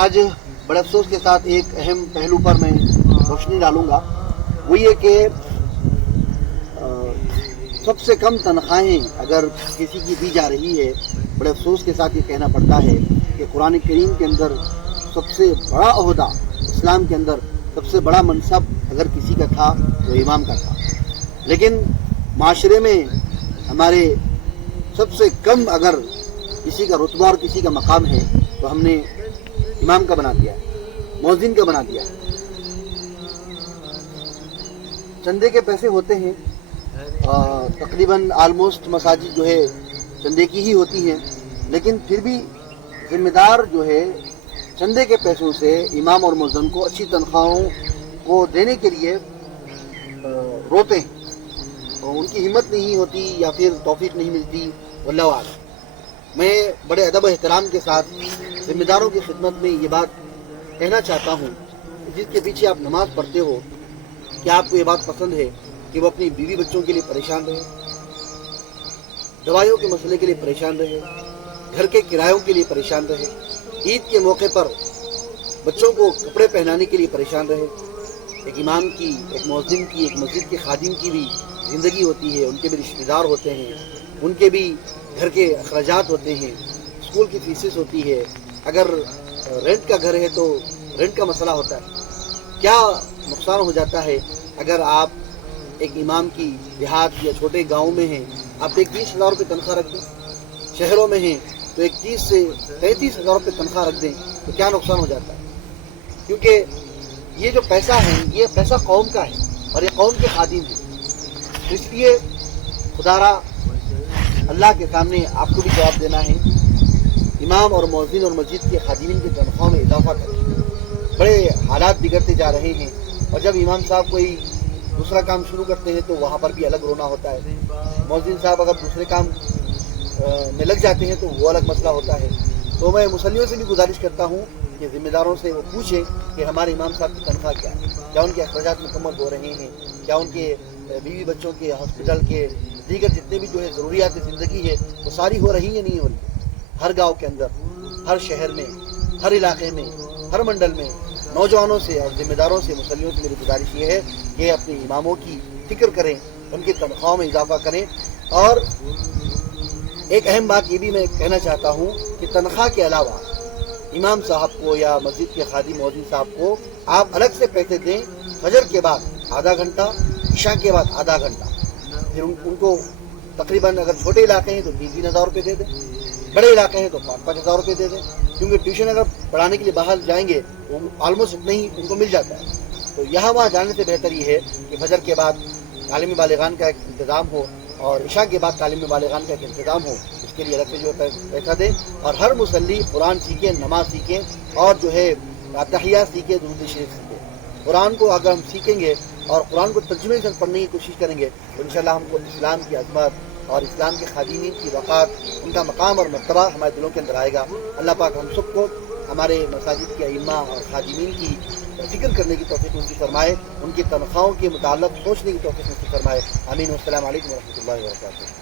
آج بڑے افسوس کے ساتھ ایک اہم پہلو پر میں روشنی ڈالوں گا، وہ یہ کہ سب سے کم تنخواہیں اگر کسی کی دی جا رہی ہے، بڑے افسوس کے ساتھ یہ کہنا پڑتا ہے کہ قرآن کریم کے اندر سب سے بڑا عہدہ، اسلام کے اندر سب سے بڑا منصب اگر کسی کا تھا تو امام کا تھا، لیکن معاشرے میں ہمارے سب سے کم اگر کسی کا رتبہ اور کسی کا مقام ہے تو ہم نے امام کا بنا دیا ہے، مؤذن کا بنا دیا ہے۔ چندے کے پیسے ہوتے ہیں، تقریباً آلموسٹ مساجد جو ہے چندے کی ہی ہوتی ہیں، لیکن پھر بھی ذمہ دار جو ہے چندے کے پیسوں سے امام اور مؤذن کو اچھی تنخواہوں کو دینے کے لیے روتے ہیں، اور ان کی ہمت نہیں ہوتی یا پھر توفیق نہیں ملتی، واللہ اعلم۔ میں بڑے ادب و احترام کے ساتھ ذمہ داروں کی خدمت میں یہ بات کہنا چاہتا ہوں، جس کے پیچھے آپ نماز پڑھتے ہو، کیا آپ کو یہ بات پسند ہے کہ وہ اپنی بیوی بچوں کے لیے پریشان رہے، دوائیوں کے مسئلے کے لیے پریشان رہے، گھر کے کرایوں کے لیے پریشان رہے، عید کے موقع پر بچوں کو کپڑے پہنانے کے لیے پریشان رہے؟ ایک امام کی، ایک مؤذن کی، ایک مسجد کے خادم کی بھی زندگی ہوتی ہے، ان کے بھی رشتہ دار ہوتے ہیں، ان کے بھی گھر کے اخراجات ہوتے ہیں، اسکول کی فیسز ہوتی ہے، اگر رینٹ کا گھر ہے تو رینٹ کا مسئلہ ہوتا ہے۔ کیا نقصان ہو جاتا ہے اگر آپ ایک امام کی دیہات یا چھوٹے گاؤں میں ہیں، آپ 21,000 روپے تنخواہ رکھ دیں، شہروں میں ہیں تو 31 سے 33,000 روپے تنخواہ رکھ دیں، تو کیا نقصان ہو جاتا ہے؟ کیونکہ یہ جو پیسہ ہے یہ پیسہ قوم کا ہے اور یہ قوم کے خادم ہے، اس لیے خدا را اللہ کے سامنے آپ کو بھی جواب دینا ہے، امام اور مؤذن اور مسجد کے خادمین کی تنخواہ میں اضافہ کریں۔ بڑے حالات بگڑتے جا رہے ہیں، اور جب امام صاحب کوئی دوسرا کام شروع کرتے ہیں تو وہاں پر بھی الگ رونا ہوتا ہے، مؤذن صاحب اگر دوسرے کام میں لگ جاتے ہیں تو وہ الگ مسئلہ ہوتا ہے۔ تو میں مصلیوں سے بھی گزارش کرتا ہوں کہ ذمہ داروں سے وہ پوچھیں کہ ہمارے امام صاحب کی تنخواہ کیا ہے، کیا ان کے اخراجات مکمل ہو رہے ہیں، کیا ان کے بیوی بچوں کے ہاسپٹل کے دیگر جتنے بھی جو ہے ضروریات زندگی ہے وہ ساری ہو رہی یا نہیں ہو رہی۔ ہر گاؤں کے اندر، ہر شہر میں، ہر علاقے میں، ہر منڈل میں نوجوانوں سے اور ذمہ داروں سے، مصلیوں سے میری گزارش یہ ہے کہ اپنے اماموں کی فکر کریں، ان کی تنخواہوں میں اضافہ کریں۔ اور ایک اہم بات یہ بھی میں کہنا چاہتا ہوں کہ تنخواہ کے علاوہ امام صاحب کو یا مسجد کے خادم مؤذن صاحب کو آپ الگ سے پیسے دیں، فجر کے بعد آدھا گھنٹہ، عشاء کے بعد آدھا گھنٹہ، پھر ان کو تقریباً اگر چھوٹے علاقے ہیں تو 3,000 روپے دے دیں، بڑے علاقے ہیں تو 5,000 روپے دے دیں، کیونکہ ٹیوشن اگر پڑھانے کے لیے باہر جائیں گے تو آلموسٹ اتنا ہی ان کو مل جاتا ہے۔ تو یہاں وہاں جانے سے بہتر یہ ہے کہ فجر کے بعد تعلیم بالغان کا ایک انتظام ہو اور عشاء کے بعد تعلیم بالغان کا ایک انتظام ہو، اس کے لیے الگ سے جو ہے پیسہ دیں، اور ہر مصلی قرآن سیکھیں، نماز سیکھیں، اور جو ہے تحیات سیکھیں، درود شریف سیکھیں۔ قرآن کو اگر ہم سیکھیں گے اور قرآن کو ترجمے سے پڑھنے کی کوشش کریں گے تو انشاءاللہ ہم کو اسلام کی عظمت اور اسلام کے خادمین کی وقار، ان کا مقام اور مرتبہ ہمارے دلوں کے اندر آئے گا۔ اللہ پاک ہم سب کو ہمارے مساجد کے ائمہ اور خادمین کی فکر کرنے کی توفیق نصیب فرمائے، ان کی تنخواہوں کے متعلق سوچنے کی توفیق نصیب فرمائے۔ آمین۔ والسلام علیکم ورحمۃ اللہ وبرکاتہ۔